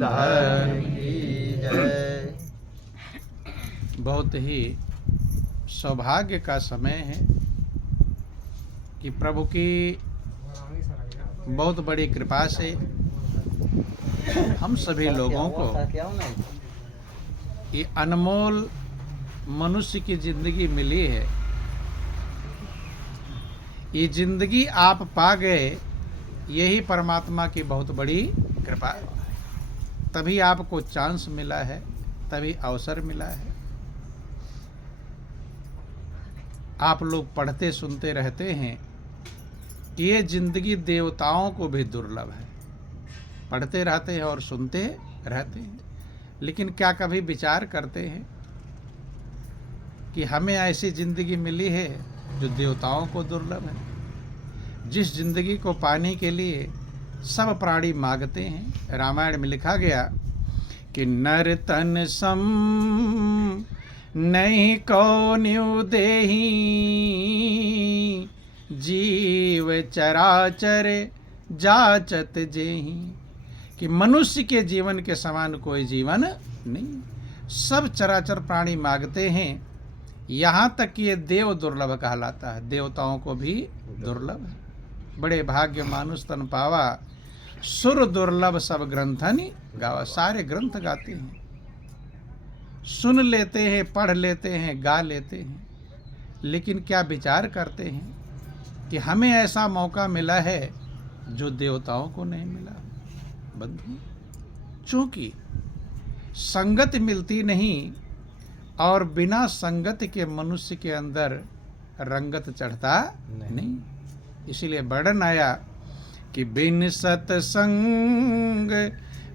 धर्म की जय। बहुत ही सौभाग्य का समय है कि प्रभु की बहुत बड़ी कृपा से हम सभी लोगों को ये अनमोल मनुष्य की जिंदगी मिली है। ये जिंदगी आप पा गए, यही परमात्मा की बहुत बड़ी कृपा है। तभी आपको चांस मिला है, तभी अवसर मिला है। आप लोग पढ़ते सुनते रहते हैं कि ये जिंदगी देवताओं को भी दुर्लभ है। पढ़ते रहते हैं और सुनते रहते हैं, लेकिन क्या कभी विचार करते हैं कि हमें ऐसी जिंदगी मिली है जो देवताओं को दुर्लभ है, जिस जिंदगी को पाने के लिए सब प्राणी मांगते हैं। रामायण में लिखा गया कि नर तन सम नहीं कौन्यु देहि, जीव चराचर जाचत जेहि। कि मनुष्य के जीवन के समान कोई जीवन नहीं। सब चराचर प्राणी मांगते हैं, यहाँ तक कि ये देव दुर्लभ कहलाता है, देवताओं को भी दुर्लभ है। बड़े भाग्य मानुष तन पावा, सुर दुर्लभ सब ग्रंथनि गावा। सारे ग्रंथ गाते हैं, सुन लेते हैं, पढ़ लेते हैं, गा लेते हैं, लेकिन क्या विचार करते हैं कि हमें ऐसा मौका मिला है जो देवताओं को नहीं मिला। बंधु, चूंकि संगत मिलती नहीं और बिना संगत के मनुष्य के अंदर रंगत चढ़ता नहीं। इसीलिए वर्णन आया कि बिन सत्संग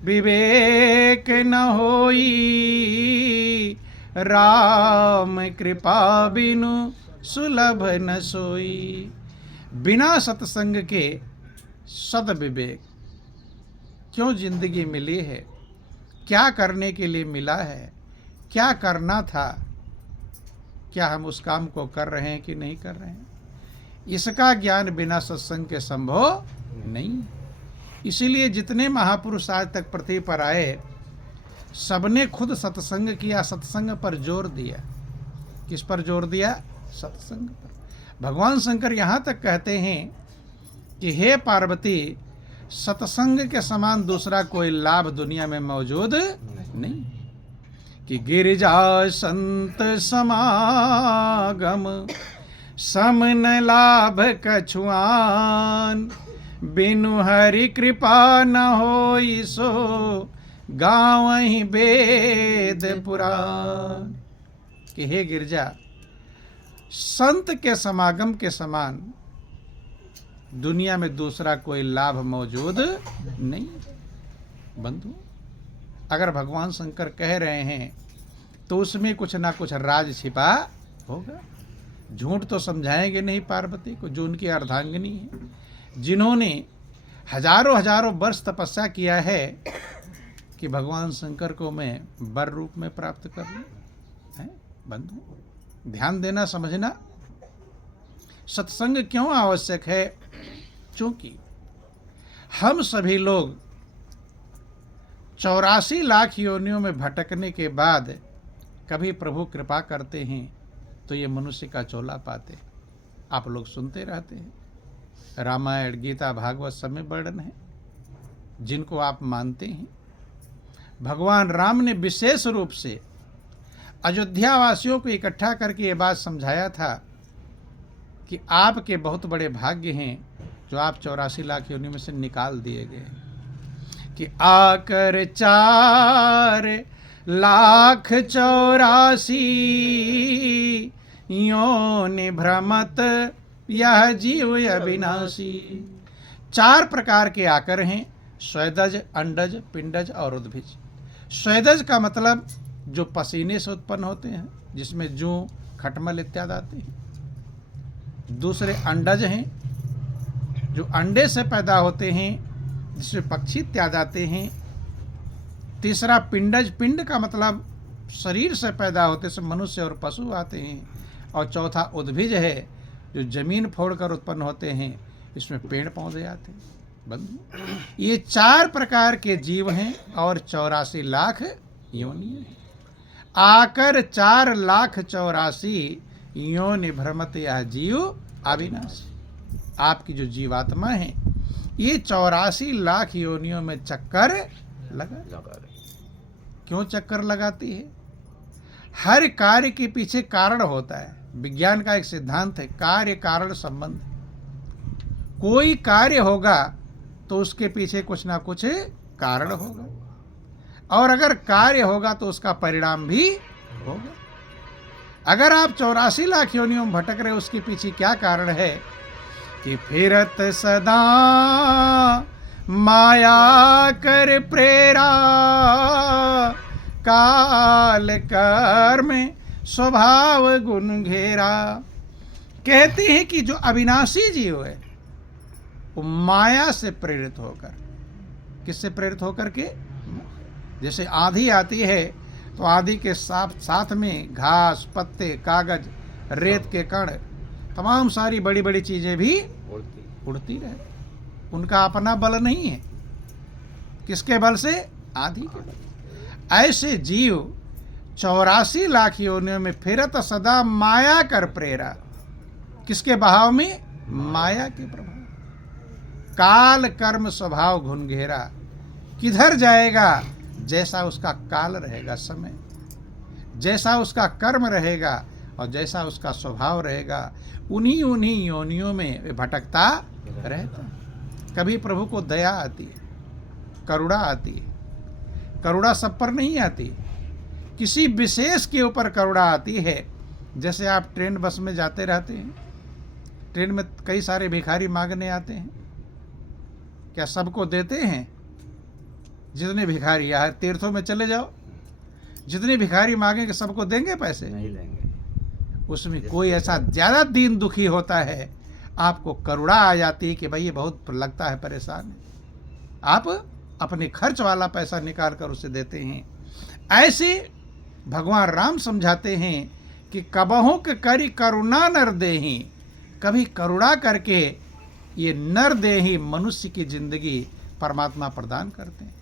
विवेक न होई, राम कृपा बिनु सुलभ न सोई। बिना सत्संग के सद्विवेक, क्यों जिंदगी मिली है, क्या करने के लिए मिला है, क्या करना था, क्या हम उस काम को कर रहे हैं कि नहीं कर रहे हैं, इसका ज्ञान बिना सत्संग के संभव नहीं। इसीलिए जितने महापुरुष आज तक पृथ्वी पर आए, सबने खुद सत्संग किया, सत्संग पर जोर दिया। किस पर जोर दिया? सत्संग पर। भगवान शंकर यहाँ तक कहते हैं कि हे पार्वती, सत्संग के समान दूसरा कोई लाभ दुनिया में मौजूद नहीं। कि गिरिजा संत समागम, सम न लाभ कछुआन, बिनु हरि कृपा न होई सो, गावहि वेद पुराण। कि हे गिरिजा, संत के समागम के समान दुनिया में दूसरा कोई लाभ मौजूद नहीं। बंधु, अगर भगवान शंकर कह रहे हैं तो उसमें कुछ ना कुछ राज छिपा होगा। झूठ तो समझाएंगे नहीं पार्वती को, जो उनकी अर्धांगिनी है, जिन्होंने हजारों हजारों वर्ष तपस्या किया है कि भगवान शंकर को मैं वर रूप में प्राप्त कर लूं। बंधु, ध्यान देना, समझना। सत्संग क्यों आवश्यक है? क्योंकि हम सभी लोग 84 लाख योनियों में भटकने के बाद कभी प्रभु कृपा करते हैं तो ये मनुष्य का चोला पाते। आप लोग सुनते रहते हैं, रामायण, गीता, भागवत सब में वर्णन है, जिनको आप मानते हैं। भगवान राम ने विशेष रूप से अयोध्या वासियों को इकट्ठा करके ये बात समझाया था कि आपके बहुत बड़े भाग्य हैं जो आप 84 लाख योनि में से निकाल दिए गए। कि आकर 4 लाख 84 योनि भ्रमत यह जीव अविनाशी। 4 प्रकार के आकर हैं, स्वेदज, अंडज, पिंडज और उद्भिज। स्वेदज का मतलब जो पसीने से उत्पन्न होते हैं, जिसमें जूं, खटमल इत्यादि आते हैं। दूसरे अंडज हैं, जो अंडे से पैदा होते हैं, जिसमें पक्षी इत्यादि आते हैं। तीसरा पिंडज, पिंड का मतलब शरीर से पैदा होते से मनुष्य और पशु आते हैं। और चौथा उद्भिज है, जो जमीन फोड़कर उत्पन्न होते हैं, इसमें पेड़ पौधे आते हैं। बंधु, ये 4 प्रकार के जीव हैं और 84 लाख योनियां हैं। आकर 4,84,000 योनि भ्रमत यह जीव अविनाशी। आपकी जो जीवात्मा है ये 84 लाख योनियों में चक्कर लगा रही। क्यों चक्कर लगाती है? हर कार्य के पीछे कारण होता है। विज्ञान का एक सिद्धांत है, कार्य कारण संबंध। कोई कार्य होगा तो उसके पीछे कुछ ना कुछ कारण होगा, और अगर कार्य होगा तो उसका परिणाम भी होगा। अगर आप 84 लाख योनियों में भटक रहे, उसके पीछे क्या कारण है? कि फिरत सदा माया कर प्रेरा, काल कर्म स्वभाव गुण घेरा। कहते हैं कि जो अविनाशी जीव है वो माया से प्रेरित होकर, किससे प्रेरित होकर के? जैसे आंधी आती है तो आंधी के साथ में घास, पत्ते, कागज, रेत के कण, तमाम सारी बड़ी बड़ी चीजें भी उड़ती रहे। उनका अपना बल नहीं है। किसके बल से? आंधी के बल। ऐसे जीव 84 लाख योनियों में फिरत सदा माया कर प्रेरा। किसके बहाव में? माया के प्रभाव। काल कर्म स्वभाव घुन घेरा। किधर जाएगा? जैसा उसका काल रहेगा, समय, जैसा उसका कर्म रहेगा और जैसा उसका स्वभाव रहेगा, उन्हीं योनियों में वे भटकता रहता है। कभी प्रभु को दया आती है, करुणा आती है। करुणा सब पर नहीं आती, किसी विशेष के ऊपर करुणा आती है। जैसे आप ट्रेन बस में जाते रहते हैं, ट्रेन में कई सारे भिखारी मांगने आते हैं। क्या सबको देते हैं? जितने भिखारी, यार तीर्थों में चले जाओ, जितने भिखारी मांगेंगे सबको देंगे पैसे? नहीं देंगे। उसमें कोई ऐसा ज़्यादा दीन दुखी होता है, आपको करुणा आ जाती है कि भाई ये बहुत लगता है परेशान है, आप अपने खर्च वाला पैसा निकाल कर उसे देते हैं। ऐसे भगवान राम समझाते हैं कि कबहों के करी करुणा नर देही। कभी करुणा करके ये नर देही मनुष्य की जिंदगी परमात्मा प्रदान करते हैं।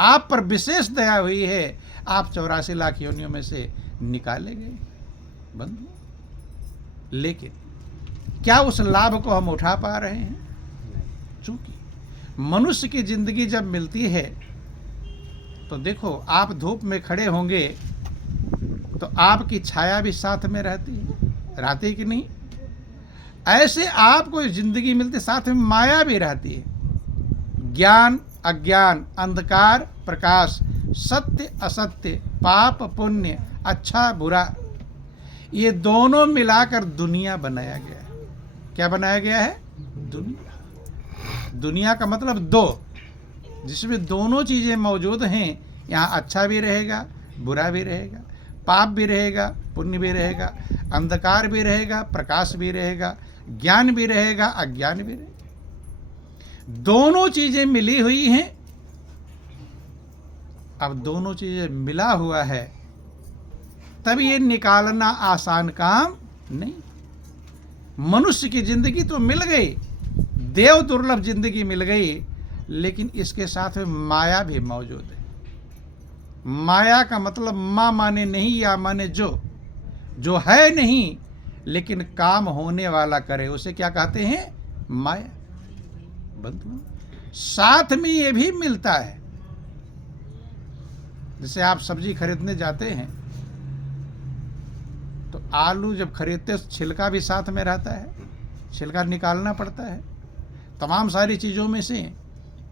आप पर विशेष दया हुई है, आप 84 लाख योनियों में से निकाले गए बंधु। लेकिन क्या उस लाभ को हम उठा पा रहे हैं? चूंकि मनुष्य की जिंदगी जब मिलती है तो देखो, आप धूप में खड़े होंगे तो आपकी छाया भी साथ में रहती है कि नहीं? ऐसे आपको जिंदगी मिलती, साथ में माया भी रहती है। ज्ञान अज्ञान, अंधकार प्रकाश, सत्य असत्य, पाप पुण्य, अच्छा बुरा, ये दोनों मिलाकर दुनिया बनाया गया है। क्या बनाया गया है? दुनिया। दुनिया का मतलब दो, जिसमें दोनों चीजें मौजूद हैं। यहाँ अच्छा भी रहेगा, बुरा भी रहेगा, पाप भी रहेगा, पुण्य भी रहेगा, अंधकार भी रहेगा, प्रकाश भी रहेगा, ज्ञान भी रहेगा, अज्ञान भी रहेगा। दोनों चीजें मिली हुई हैं। अब दोनों चीजें मिला हुआ है, तब ये निकालना आसान काम नहीं। मनुष्य की जिंदगी तो मिल गई, देव दुर्लभ जिंदगी मिल गई, लेकिन इसके साथ में माया भी मौजूद है। माया का मतलब माँ माने नहीं, या माने जो है नहीं लेकिन काम होने वाला करे, उसे क्या कहते हैं? माया बंधु। साथ में ये भी मिलता है। जैसे आप सब्जी खरीदने जाते हैं तो आलू जब खरीदते तो छिलका भी साथ में रहता है, छिलका निकालना पड़ता है। तमाम सारी चीज़ों में से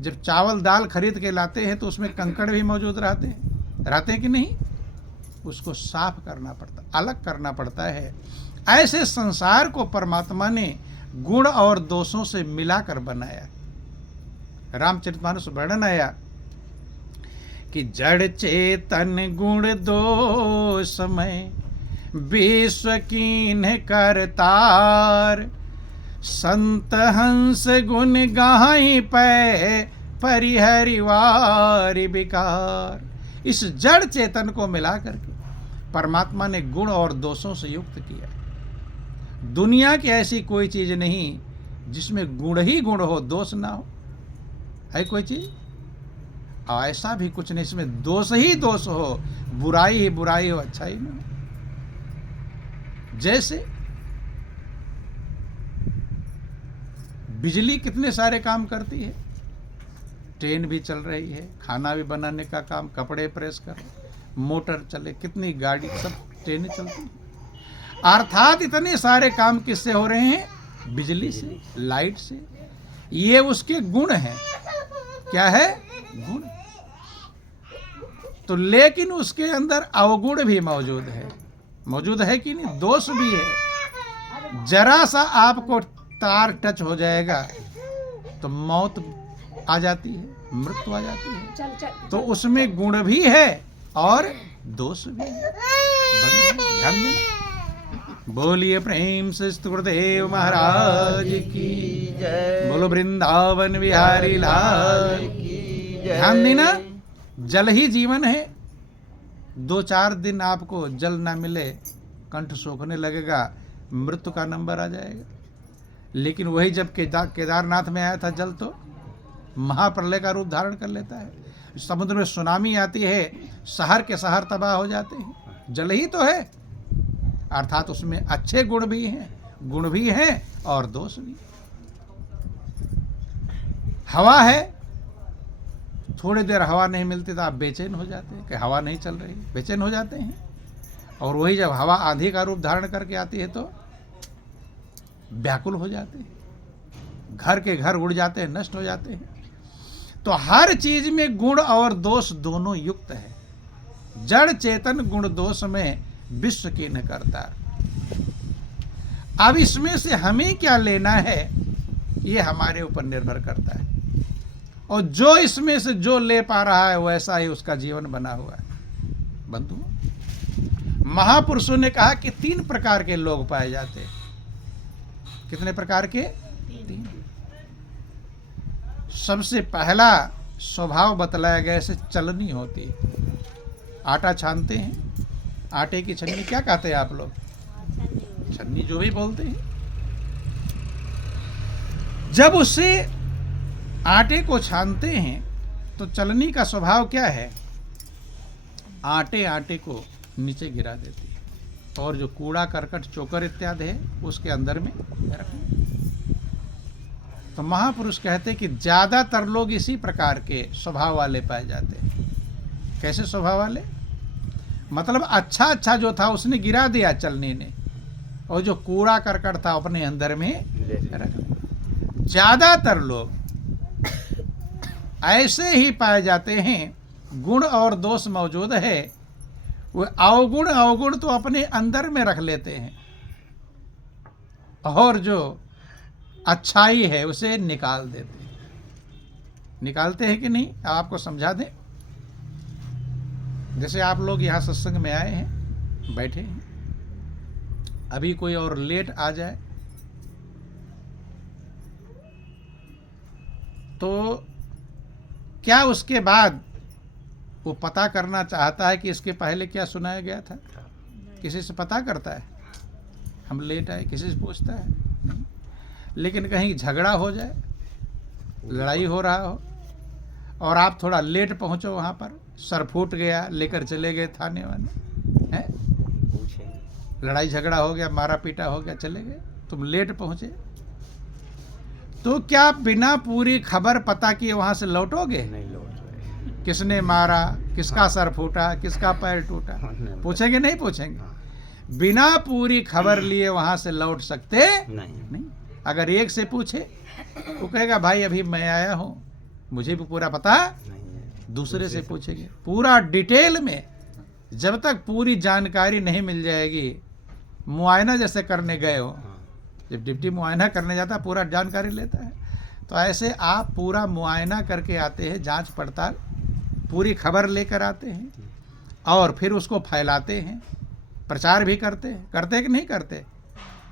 जब चावल दाल खरीद के लाते हैं तो उसमें कंकड़ भी मौजूद रहते हैं कि नहीं? उसको साफ करना पड़ता, अलग करना पड़ता है। ऐसे संसार को परमात्मा ने गुण और दोषों से मिलाकर बनाया। रामचरितमानस वर्णन आया कि जड़ चेतन गुण दोषमय, विश्व कीन करतार, संत हंस गुण गाई पै परिहरिवार विकार। इस जड़ चेतन को मिलाकर के परमात्मा ने गुण और दोषों से युक्त किया। दुनिया की ऐसी कोई चीज नहीं जिसमें गुण ही गुण हो, दोष ना हो। है कोई चीज? ऐसा भी कुछ नहीं, इसमें दोष ही दोष हो, बुराई ही बुराई हो, अच्छा ही ना। जैसे बिजली कितने सारे काम करती है, ट्रेन भी चल रही है, खाना भी बनाने का काम, कपड़े प्रेस कर, मोटर चले, कितनी गाड़ी, सब ट्रेनें चलती हैं। अर्थात इतने सारे काम किससे हो रहे हैं? बिजली से, लाइट से। ये उसके गुण हैं। क्या है? गुण। तो लेकिन उसके अंदर अवगुण भी मौजूद है। मौजूद है कि नहीं? दोष भी है। जरा सा आपको तार टच हो जाएगा तो मौत आ जाती है, मृत्यु आ जाती है। तो उसमें गुण भी है और दोष भी है। ध्यान देना। बोलिए प्रेम से गुरुदेव महाराज की जय। बोलो वृंदावन बिहारी लाल की जय। ध्यान देना। जल ही जीवन है। 2-4 दिन आपको जल ना मिले, कंठ सूखने लगेगा, मृत्यु का नंबर आ जाएगा। लेकिन वही जब केदारनाथ में आया था जल, तो महाप्रलय का रूप धारण कर लेता है। समुद्र में सुनामी आती है, शहर के शहर तबाह हो जाते हैं। जल ही तो है। अर्थात उसमें अच्छे गुण भी हैं और दोष भी। हवा है, थोड़ी देर हवा नहीं मिलती तो आप बेचैन हो जाते हैं कि हवा नहीं चल रही, बेचैन हो जाते हैं। और वही जब हवा आंधी का रूप धारण करके आती है तो व्याकुल हो जाते हैं, घर के घर उड़ जाते हैं, नष्ट हो जाते हैं। तो हर चीज में गुण और दोष दोनों युक्त है। जड़ चेतन गुण दोष में विश्व की न करता। अब इसमें से हमें क्या लेना है, ये हमारे ऊपर निर्भर करता है। और जो इसमें से जो ले पा रहा है वैसा ही उसका जीवन बना हुआ है। बंधु, महापुरुषों ने कहा कि 3 प्रकार के लोग पाए जाते हैं। कितने प्रकार के? 3। सबसे पहला स्वभाव बतलाया गया, ऐसे चलनी होती है। आटा छानते हैं, आटे की छन्नी क्या कहते हैं आप लोग? छन्नी जो भी बोलते हैं। जब उससे आटे को छानते हैं तो चलनी का स्वभाव क्या है? आटे को नीचे गिरा देती है और जो कूड़ा करकट चोकर इत्यादि है उसके अंदर में रखते। तो महापुरुष कहते कि ज्यादातर लोग इसी प्रकार के स्वभाव वाले पाए जाते हैं। कैसे स्वभाव वाले? मतलब अच्छा जो था उसने गिरा दिया चलनी ने, और जो कूड़ा करकट था अपने अंदर में रख दिया। ज्यादातर लोग ऐसे ही पाए जाते हैं। गुण और दोष मौजूद है, वो अवगुण तो अपने अंदर में रख लेते हैं और जो अच्छाई है उसे निकाल देते हैं। निकालते हैं कि नहीं? आपको समझा दें। जैसे आप लोग यहाँ सत्संग में आए हैं, बैठे हैं, अभी कोई और लेट आ जाए तो क्या उसके बाद वो पता करना चाहता है कि इसके पहले क्या सुनाया गया था? किसी से पता करता है? हम लेट आए किसी से पूछता है? नहीं। लेकिन कहीं झगड़ा हो जाए, लड़ाई हो रहा हो और आप थोड़ा लेट पहुंचो वहां पर, सर फूट गया, लेकर चले गए थाने वाले हैं, लड़ाई झगड़ा हो गया, मारा पीटा हो गया, चले गए, तुम लेट पहुंचे, तो क्या बिना पूरी खबर पता किए वहां से लौटोगे? नहीं लौट रहे। किसने मारा, किसका सर फूटा, किसका पैर टूटा, पूछेंगे नहीं पूछेंगे? बिना पूरी खबर लिए वहां से लौट सकते नहीं। अगर एक से पूछे वो कहेगा भाई अभी मैं आया हूं, मुझे भी पूरा पता नहीं। दूसरे से पूछेंगे पूरा डिटेल में। जब तक पूरी जानकारी नहीं मिल जाएगी, मुआयना जैसे करने गए हो, जब डिप्टी मुआयना करने जाता है पूरा जानकारी लेता है, तो ऐसे आप पूरा मुआयना करके आते हैं, जांच पड़ताल पूरी खबर लेकर आते हैं और फिर उसको फैलाते हैं, प्रचार भी करते हैं कि नहीं करते?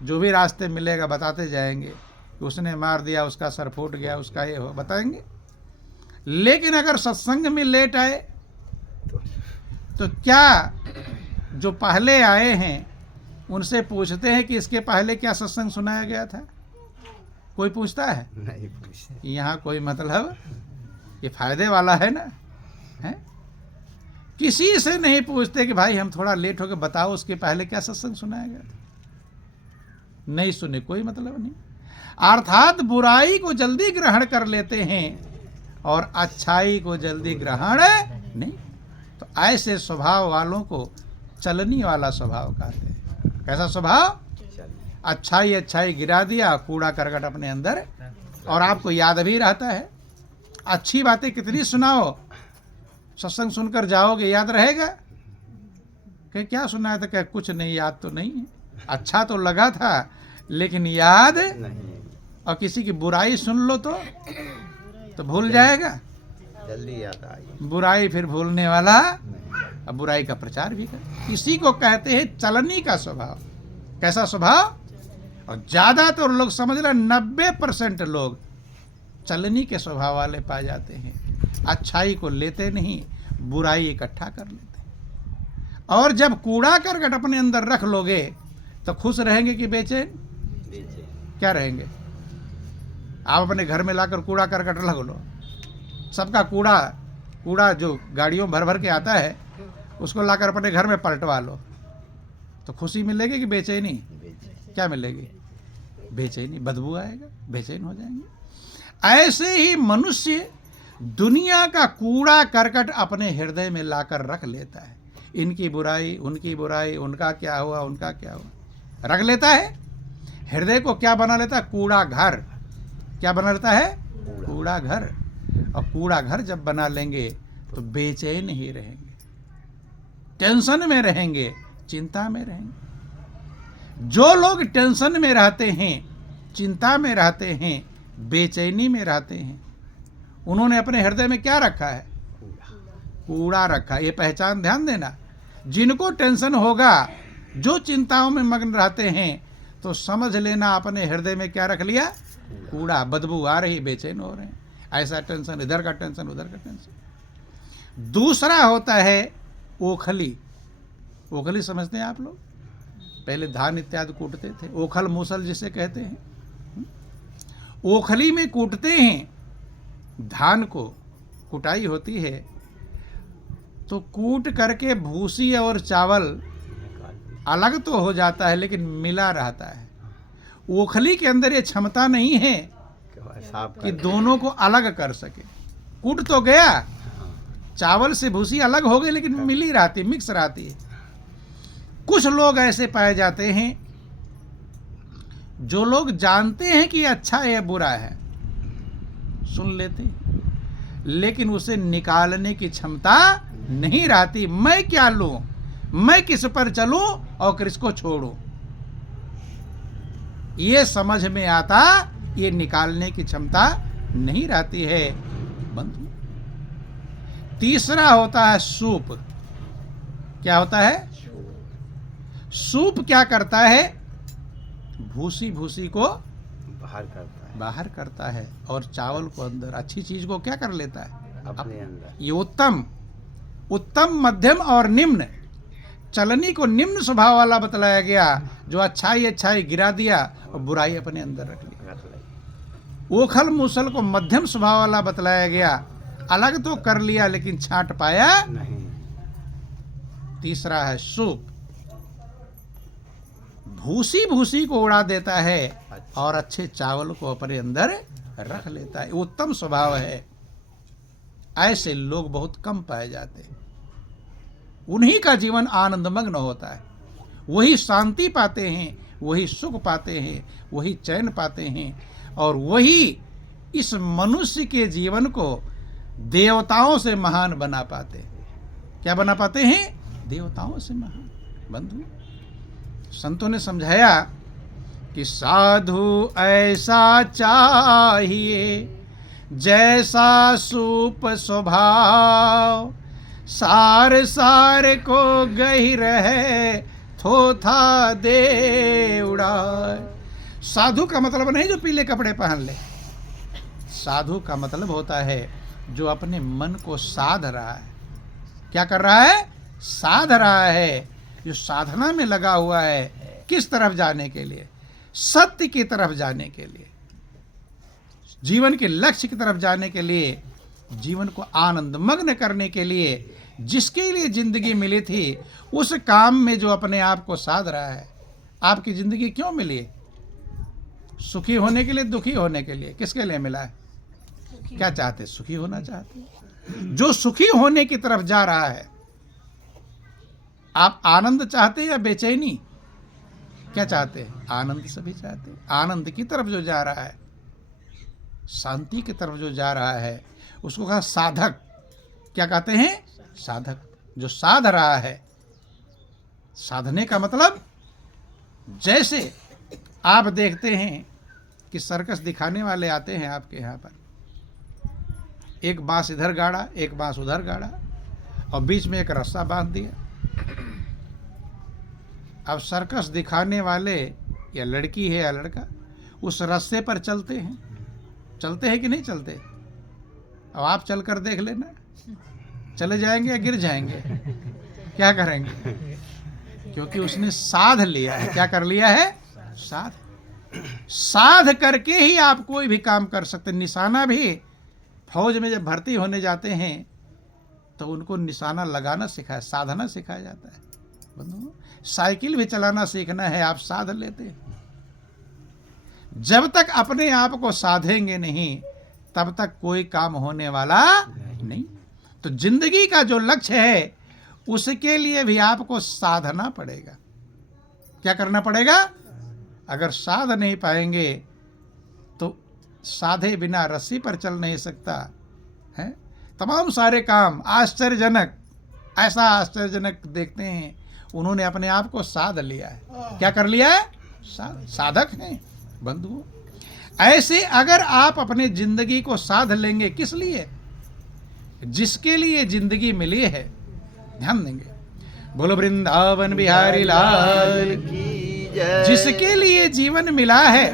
जो भी रास्ते मिलेगा बताते जाएंगे कि उसने मार दिया, उसका सर फूट गया, उसका ये हो, बताएंगे। लेकिन अगर सत्संग में लेट आए तो क्या जो पहले आए हैं उनसे पूछते हैं कि इसके पहले क्या सत्संग सुनाया गया था? कोई पूछता है? नहीं पूछते। यहाँ कोई मतलब ये फायदे वाला है ना, है? किसी से नहीं पूछते कि भाई हम थोड़ा लेट हो गए, बताओ उसके पहले क्या सत्संग सुनाया गया था, नहीं सुने, कोई मतलब नहीं। अर्थात बुराई को जल्दी ग्रहण कर लेते हैं और अच्छाई को जल्दी ग्रहण नहीं। तो ऐसे स्वभाव वालों को चलनी वाला स्वभाव कहते हैं। कैसा स्वभाव? अच्छाई गिरा दिया, कूड़ा करकट अपने अंदर, और आपको याद भी रहता है। अच्छी बातें कितनी सुनाओ, सत्संग सुनकर जाओगे, याद रहेगा? कि क्या सुनाया था? क्या कुछ नहीं, याद तो नहीं है। अच्छा तो लगा था लेकिन याद नहीं, और किसी की बुराई सुन लो तो भूल जाएगा। जल्दी याद आई बुराई फिर भूलने वाला, नहीं। अब बुराई का प्रचार भी कर। इसी को कहते हैं चलनी का स्वभाव। कैसा स्वभाव? और ज्यादातर लोग समझ रहे 90% लोग चलनी के स्वभाव वाले पाए जाते हैं। अच्छाई को लेते नहीं, बुराई इकट्ठा कर लेते हैं। और जब कूड़ा करकट अपने अंदर रख लोगे तो खुश रहेंगे कि बेचैन? क्या रहेंगे? आप अपने घर में लाकर कूड़ा करकट रख लो, सबका कूड़ा जो गाड़ियों भर भर के आता है उसको लाकर अपने घर में पलटवा लो, तो खुशी मिलेगी कि बेचैनी? क्या मिलेगी? बेचैनी, बदबू आएगा, बेचैन हो जाएंगे। ऐसे ही मनुष्य दुनिया का कूड़ा करकट अपने हृदय में लाकर रख लेता है। इनकी बुराई, उनकी बुराई, उनका क्या हुआ, उनका क्या हुआ, रख लेता है। हृदय को क्या बना लेता है? कूड़ा घर। क्या बना लेता है? कूड़ा घर। और कूड़ा घर जब बना लेंगे तो बेचैन ही रहेंगे, टेंशन में रहेंगे, चिंता में रहेंगे। जो लोग टेंशन में रहते हैं, चिंता में रहते हैं, बेचैनी में रहते हैं, उन्होंने अपने हृदय में क्या रखा है? कूड़ा रखा। ये पहचान ध्यान देना। जिनको टेंशन होगा, जो चिंताओं में मग्न रहते हैं, तो समझ लेना अपने हृदय में क्या रख लिया? कूड़ा। बदबू आ रही, बेचैन हो रहे हैं। ऐसा टेंशन, इधर का टेंशन, उधर का टेंशन। दूसरा होता है ओखली। ओखली समझते हैं आप लोग? पहले धान इत्यादि कूटते थे, ओखल मूसल जिसे कहते हैं। ओखली में कूटते हैं धान को, कुटाई होती है तो कूट करके भूसी और चावल अलग तो हो जाता है लेकिन मिला रहता है। ओखली के अंदर ये क्षमता नहीं है कि दोनों को अलग कर सके। कूट तो गया, चावल से भूसी अलग हो गई लेकिन मिली रहती, मिक्स रहती है। कुछ लोग ऐसे पाए जाते हैं जो लोग जानते हैं कि अच्छा है बुरा है, सुन लेते लेकिन उसे निकालने की क्षमता नहीं रहती। मैं क्या लूं, मैं किस पर चलूं और किसको छोड़ूं, ये समझ में आता, ये निकालने की क्षमता नहीं रहती है बंधु। तीसरा होता है सूप। क्या होता है? सूप क्या करता है? भूसी को बाहर करता है और चावल को अंदर, अच्छी चीज को क्या कर लेता है? अपने अंदर। ये उत्तम मध्यम और निम्न। चलनी को निम्न स्वभाव वाला बतलाया गया, जो अच्छाई गिरा दिया और बुराई अपने अंदर रख लिया। ओखल मूसल को मध्यम स्वभाव वाला बतलाया गया, अलग तो कर लिया लेकिन छांट पाया नहीं। तीसरा है सूप। भूसी को उड़ा देता है और अच्छे चावल को अपने अंदर रख लेता है। उत्तम स्वभाव है। ऐसे लोग बहुत कम पाए जाते हैं। उन्हीं का जीवन आनंदमग्न होता है, वही शांति पाते हैं, वही सुख पाते हैं, वही चैन पाते हैं, और वही इस मनुष्य के जीवन को देवताओं से महान बना पाते हैं। क्या बना पाते हैं? देवताओं से महान। बंधु, संतों ने समझाया कि साधु ऐसा चाहिए जैसा सूप स्वभाव, सार को गहिर है थोथा दे उड़ाए। साधु का मतलब नहीं जो पीले कपड़े पहन ले। साधु का मतलब होता है जो अपने मन को साध रहा है। क्या कर रहा है? साध रहा है, जो साधना में लगा हुआ है। किस तरफ जाने के लिए? सत्य की तरफ जाने के लिए, जीवन के लक्ष्य की तरफ जाने के लिए जीवन को आनंद मग्न करने के लिए जिसके लिए जिंदगी मिली थी उस काम में जो अपने आप को साध रहा है। आपकी जिंदगी क्यों मिली है? सुखी होने के लिए, दुखी होने के लिए? किसके लिए मिला है? क्या चाहते? सुखी होना चाहते। जो सुखी होने की तरफ जा रहा है, आप आनंद चाहते या बेचैनी? क्या चाहते हैं? आनंद सभी चाहते हैं। आनंद की तरफ जो जा रहा है, शांति की तरफ जो जा रहा है, उसको कहा साधक। क्या कहते हैं? साधक। जो साध रहा है। साधने का मतलब, जैसे आप देखते हैं कि सर्कस दिखाने वाले आते हैं आपके यहाँ पर, एक बांस इधर गाड़ा, एक बांस उधर गाड़ा और बीच में एक रस्सा बांध दिया। अब सर्कस दिखाने वाले, या लड़की है या लड़का, उस रास्ते पर चलते हैं कि नहीं चलते? अब आप चलकर देख लेना, चले जाएंगे या गिर जाएंगे? क्या करेंगे? क्योंकि उसने साध लिया है। क्या कर लिया है? साध करके ही आप कोई भी काम कर सकते। निशाना भी फौज में जब भर्ती होने जाते हैं तो उनको निशाना लगाना सिखाया, साधना सिखाया जाता है। बंधुओं, साइकिल भी चलाना सीखना है, आप साध लेते हैं। जब तक अपने आप को साधेंगे नहीं तब तक कोई काम होने वाला नहीं। तो जिंदगी का जो लक्ष्य है उसके लिए भी आपको साधना पड़ेगा। क्या करना पड़ेगा? अगर साध नहीं पाएंगे तो साधे बिना रस्सी पर चल नहीं सकता है। तमाम सारे काम आश्चर्यजनक, ऐसा आश्चर्यजनक देखते हैं, उन्होंने अपने आप को साध लिया है। क्या कर लिया है? साधक हैं बंधुओं। ऐसे अगर आप अपने जिंदगी को साध लेंगे, किस लिए? जिसके लिए जिंदगी मिली है। ध्यान देंगे। बोलो वृंदावन बिहारी लाल की जय। जिसके लिए जीवन मिला है,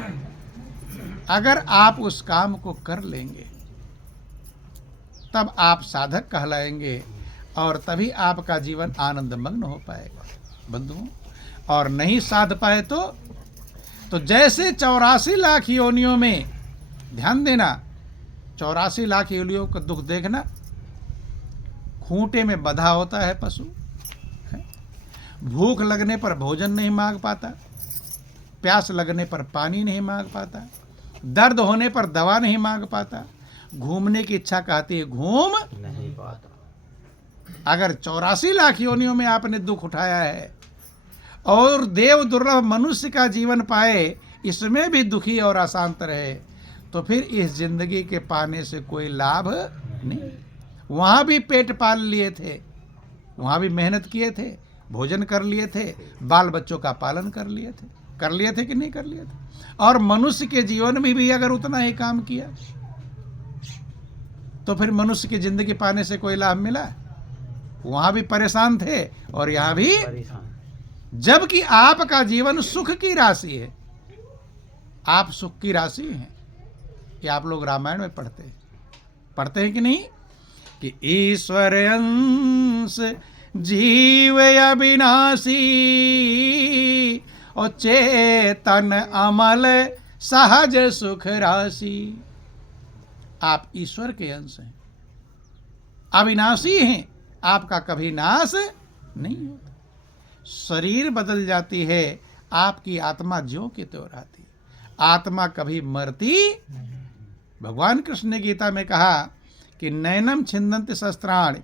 अगर आप उस काम को कर लेंगे तब आप साधक कहलाएंगे और तभी आपका जीवन आनंदमग्न हो पाएगा बंधुओं। और नहीं साध पाए तो जैसे 84 लाख योनियों में, ध्यान देना, 84 लाख योनियों का दुख देखना। खूंटे में बंधा होता है पशु, भूख लगने पर भोजन नहीं मांग पाता, प्यास लगने पर पानी नहीं मांग पाता, दर्द होने पर दवा नहीं मांग पाता, घूमने की इच्छा कहती है घूम नहीं पाता। अगर 84 लाख योनियों में आपने दुख उठाया है और देव दुर्लभ मनुष्य का जीवन पाए, इसमें भी दुखी और अशांत रहे, तो फिर इस जिंदगी के पाने से कोई लाभ नहीं। वहाँ भी पेट पाल लिए थे, वहाँ भी मेहनत किए थे, भोजन कर लिए थे, बाल बच्चों का पालन कर लिए थे कि नहीं कर लिए थे? और मनुष्य के जीवन में भी अगर उतना ही काम किया तो फिर मनुष्य की जिंदगी पाने से कोई लाभ मिला? वहाँ भी परेशान थे और यहाँ भी, जबकि आपका जीवन सुख की राशि है। आप सुख की राशि हैं। ये आप लोग रामायण में पढ़ते हैं कि नहीं? कि ईश्वर अंश जीव अविनाशी और चेतन अमल सहज सुख राशि। आप ईश्वर के अंश हैं, अविनाशी हैं, आपका कभी नाश नहीं होता। शरीर बदल जाती है, आपकी आत्मा ज्यों की त्यों रहती है। आत्मा कभी मरती। भगवान कृष्ण ने गीता में कहा कि नैनम छिन्दन्ति शस्त्राणि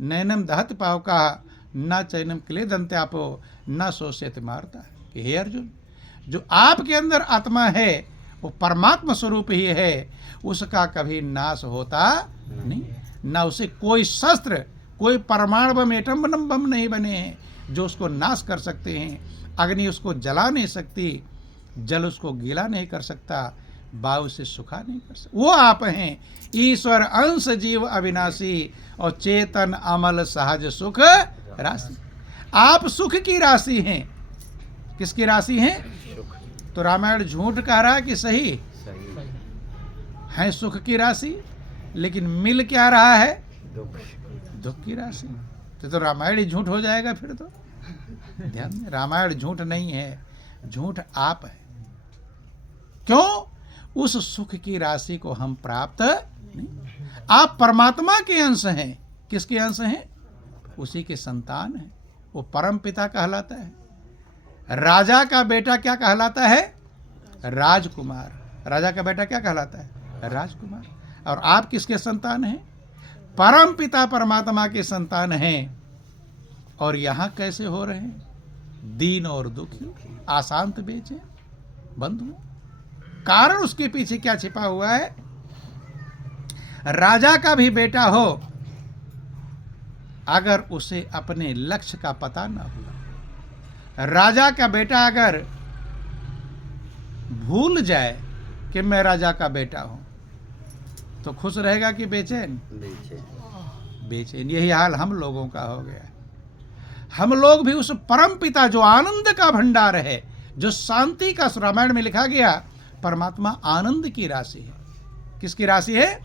नैनम दहत पावका न चैनम क्लेदन्त्यापो न शोष्यति मारता। कि हे अर्जुन, जो आपके अंदर आत्मा है वो परमात्मा स्वरूप ही है, उसका कभी नाश होता नहीं। न उसे कोई शस्त्र, कोई परमाणु बम, एटम बम नहीं बने हैं जो उसको नाश कर सकते हैं। अग्नि उसको जला नहीं सकती, जल उसको गीला नहीं कर सकता, वायु से सुखा नहीं कर सकता। वो आप हैं, ईश्वर अंश जीव अविनाशी और चेतन अमल सहज सुख राशि। आप सुख की राशि हैं। किसकी राशि हैं? तो रामायण झूठ कह रहा है कि सही है? सुख की राशि, लेकिन मिल क्या रहा है? दुख की राशि। तो रामायण ही झूठ हो जाएगा फिर तो। ध्यान दें, रामायण झूठ नहीं है, झूठ आप है। क्यों? उस सुख की राशि को हम प्राप्त नहीं। आप परमात्मा के अंश हैं। किसके अंश हैं? उसी के संतान हैं। वो परम पिता कहलाता है। राजा का बेटा क्या कहलाता है? राजकुमार। राजा का बेटा क्या कहलाता है? राजकुमार। और आप किसके संतान हैं? परम पिता परमात्मा के संतान हैं। और यहां कैसे हो रहे हैं? दीन और दुखी, आशांत बेचे बंधु। कारण उसके पीछे क्या छिपा हुआ है? राजा का भी बेटा हो, अगर उसे अपने लक्ष्य का पता न हुआ, राजा का बेटा अगर भूल जाए कि मैं राजा का बेटा हूं, तो खुश रहेगा कि बेचैन? बेचैन। यही हाल हम लोगों का हो गया। हम लोग भी उस परम पिता जो आनंद का भंडार है, जो शांति का, रामायण में लिखा गया परमात्मा आनंद की राशि है। किसकी राशि है?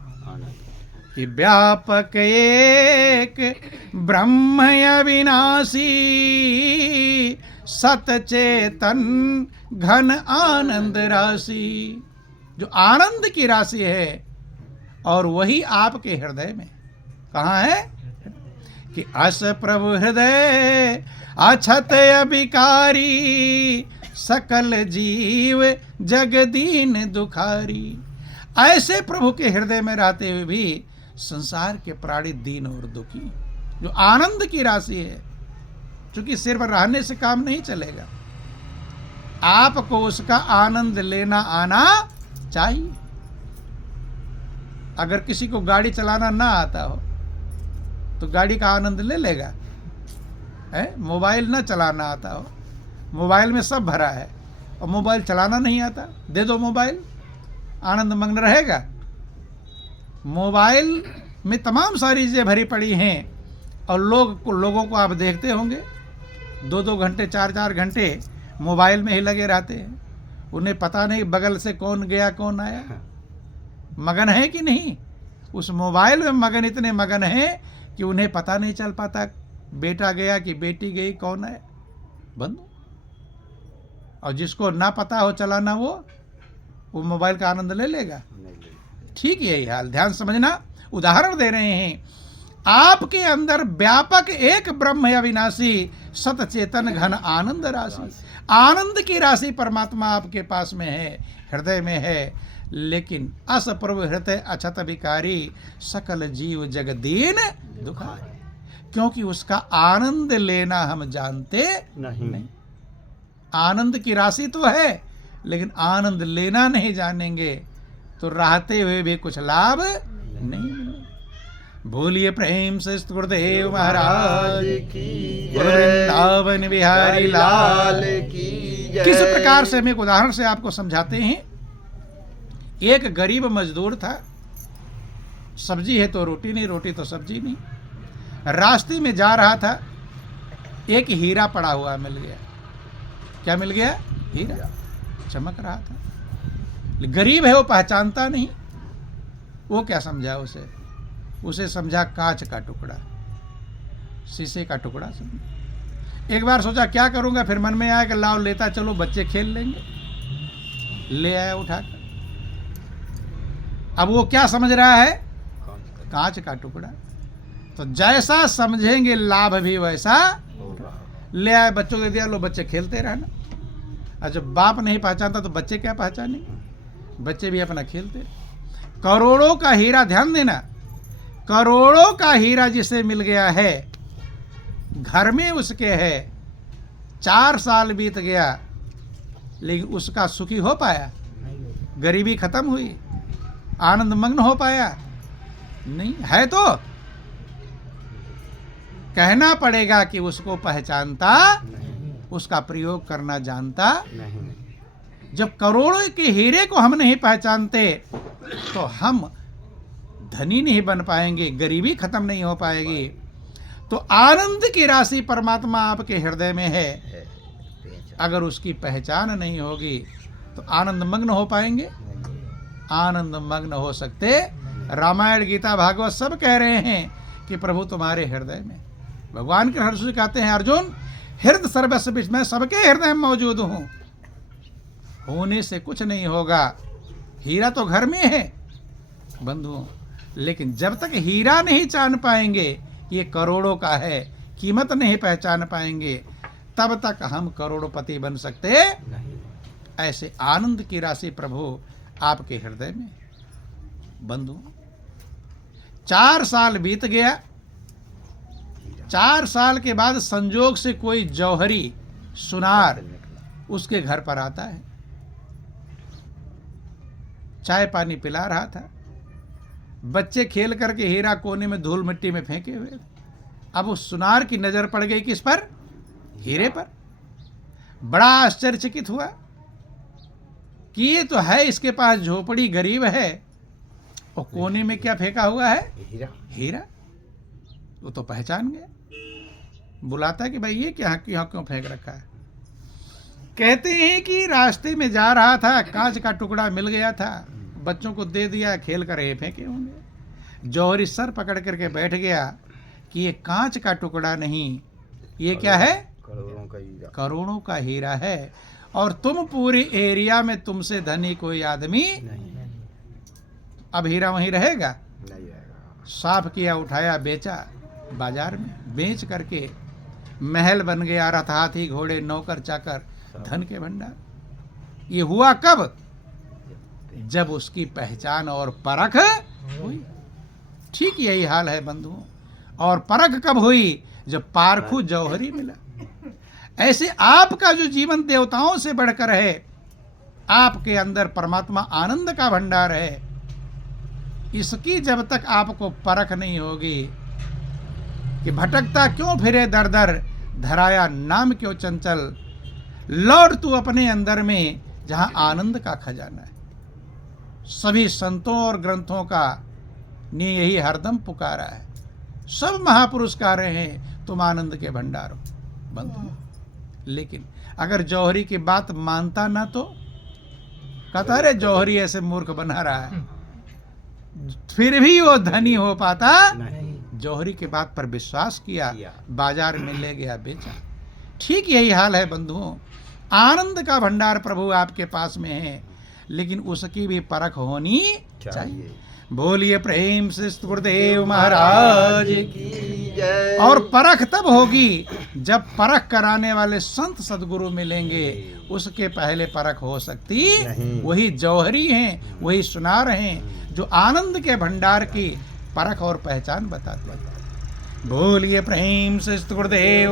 कि व्यापक एक ब्रह्म अविनाशी, सतचेतन घन आनंद राशि। जो आनंद की राशि है, और वही आपके हृदय में कहाँ है? कि अस प्रभु हृदय अछत अभिकारी, सकल जीव जगदीन दुखारी। ऐसे प्रभु के हृदय में रहते हुए भी संसार के प्राणी दीन और दुखी। जो आनंद की राशि है, क्योंकि सिर पर रहने से काम नहीं चलेगा, आपको उसका आनंद लेना आना चाहिए। अगर किसी को गाड़ी चलाना ना आता हो तो गाड़ी का आनंद ले लेगा? है? मोबाइल ना चलाना आता हो, मोबाइल में सब भरा है, और मोबाइल चलाना नहीं आता, दे दो मोबाइल, आनंद मग्न रहेगा? मोबाइल में तमाम सारी चीज़ें भरी पड़ी हैं, और लोगों को आप देखते होंगे 2-2 घंटे 4-4 घंटे मोबाइल में ही लगे रहते हैं। उन्हें पता नहीं बगल से कौन गया कौन आया। मगन है कि नहीं? उस मोबाइल में मगन, इतने मगन हैं कि उन्हें पता नहीं चल पाता बेटा गया कि बेटी गई, कौन है बंधु। और जिसको ना पता हो चलाना, वो मोबाइल का आनंद ले लेगा? ठीक यही हाल। ध्यान समझना, उदाहरण दे रहे हैं। आपके अंदर व्यापक एक ब्रह्म अविनाशी, सतचेतन घन आनंद राशि। आनंद की राशि परमात्मा आपके पास में है, हृदय में है, लेकिन अस प्रभु हृदय अछत विकारी, सकल जीव जगदीन दुखारी। क्योंकि उसका आनंद लेना हम जानते नहीं। आनंद की राशि तो है, लेकिन आनंद लेना नहीं जानेंगे तो रहते हुए भी कुछ लाभ नहीं। बोलिए प्रेम से गुरुदेव महाराज की, वृंदावन बिहारी लाल की। किस प्रकार से, हम एक उदाहरण से आपको समझाते हैं। एक गरीब मजदूर था, सब्जी है तो रोटी नहीं, रोटी तो सब्जी नहीं। रास्ते में जा रहा था, एक हीरा पड़ा हुआ मिल गया। क्या मिल गया? हीरा चमक रहा था। गरीब है, वो पहचानता नहीं। वो क्या समझा? उसे समझा कांच का टुकड़ा, शीशे का टुकड़ा समझा। एक बार सोचा क्या करूंगा, फिर मन में आया कि लाओ लेता चलो, बच्चे खेल लेंगे। ले आया उठाकर। अब वो क्या समझ रहा है? कांच का टुकड़ा। तो जैसा समझेंगे लाभ भी वैसा। ले आए, बच्चों को दे दिया, लो बच्चे खेलते रहना। और जब बाप नहीं पहचानता तो बच्चे क्या पहचानेंगे? बच्चे भी अपना खेलते। करोड़ों का हीरा, ध्यान देना, करोड़ों का हीरा जिसे मिल गया है, घर में उसके है, 4 साल बीत गया, लेकिन उसका सुखी हो पाया? गरीबी खत्म हुई? आनंद मग्न हो पाया? नहीं है। तो कहना पड़ेगा कि उसको पहचानता नहीं, उसका प्रयोग करना जानता नहीं। जब करोड़ों के हीरे को हम नहीं पहचानते तो हम धनी नहीं बन पाएंगे, गरीबी खत्म नहीं हो पाएगी। तो आनंद की राशि परमात्मा आपके हृदय में है, अगर उसकी पहचान नहीं होगी तो आनंद मग्न हो पाएंगे? आनंद मग्न हो सकते? रामायण गीता भागवत सब कह रहे हैं कि प्रभु तुम्हारे हृदय में। भगवान के हृदय कहते हैं, अर्जुन हृदय सर्वस्व, मैं सबके हृदय में मौजूद हूं। होने से कुछ नहीं होगा, हीरा तो घर में है बंधुओं, लेकिन जब तक हीरा नहीं जान पाएंगे ये करोड़ों का है, कीमत नहीं पहचान पाएंगे, तब तक हम करोड़पति बन सकते नहीं। ऐसे आनंद की राशि प्रभु आपके हृदय में। बंधु 4 साल बीत गया। 4 साल के बाद संजोग से कोई जौहरी सुनार उसके घर पर आता है, चाय पानी पिला रहा था। बच्चे खेल करके हीरा कोने में धूल मिट्टी में फेंके हुए। अब उस सुनार की नजर पड़ गई किस पर? हीरे पर। बड़ा आश्चर्यचकित हुआ कि ये तो है, इसके पास झोपड़ी, गरीब है, और कोने में क्या फेंका हुआ है? हीरा। हीरा। वो तो पहचान गया, बुलाता है कि भाई ये क्या क्यों फेंक रखा है। कहते हैं कि रास्ते में जा रहा था, कांच का टुकड़ा मिल गया था, बच्चों को दे दिया, खेल कर ये फेंके होंगे। जौहरी सर पकड़ करके बैठ गया कि ये कांच का टुकड़ा नहीं, ये क्या है? करोड़ों का हीरा। करोड़ों का हीरा है, और तुम पूरी एरिया में तुमसे धनी कोई आदमी नहीं। अब हीरा वहीं रहेगा? नहीं रहेगा। साफ किया, उठाया, बेचा बाजार में। बेच करके महल बन गया, रथ, हाथी, घोड़े, नौकर चाकर, धन के भंडार। ये हुआ कब? जब उसकी पहचान और परख हुई। ठीक यही हाल है बंधुओं। और परख कब हुई? जब पारखू जौहरी मिला। ऐसे आपका जो जीवन देवताओं से बढ़कर है, आपके अंदर परमात्मा आनंद का भंडार है, इसकी जब तक आपको परख नहीं होगी कि भटकता क्यों फिरे दर दर, धराया नाम क्यों चंचल, लौट तू अपने अंदर में जहां आनंद का खजाना है। सभी संतों और ग्रंथों का ने यही हरदम पुकारा है। सब महापुरुष कह रहे हैं तुम आनंद के भंडार हो बंधु। लेकिन अगर जौहरी की बात मानता ना तो कहता अरे जौहरी ऐसे मूर्ख बना रहा है, फिर भी वो धनी हो पाता नहीं। जौहरी के बात पर विश्वास किया, बाजार में ले गया, बेचा। ठीक यही हाल है बंधुओं। आनंद का भंडार प्रभु आपके पास में है, लेकिन उसकी भी परख होनी चाहिए। बोलिए प्रेम से गुरुदेव महाराज की जय। और परख तब होगी जब परख कराने वाले संत सदगुरु मिलेंगे, उसके पहले परख हो सकती नहीं। वही जौहरी हैं, वही सुनार हैं जो आनंद के भंडार की परख और पहचान बताते हैं। बोलिए प्रेम से गुरुदेव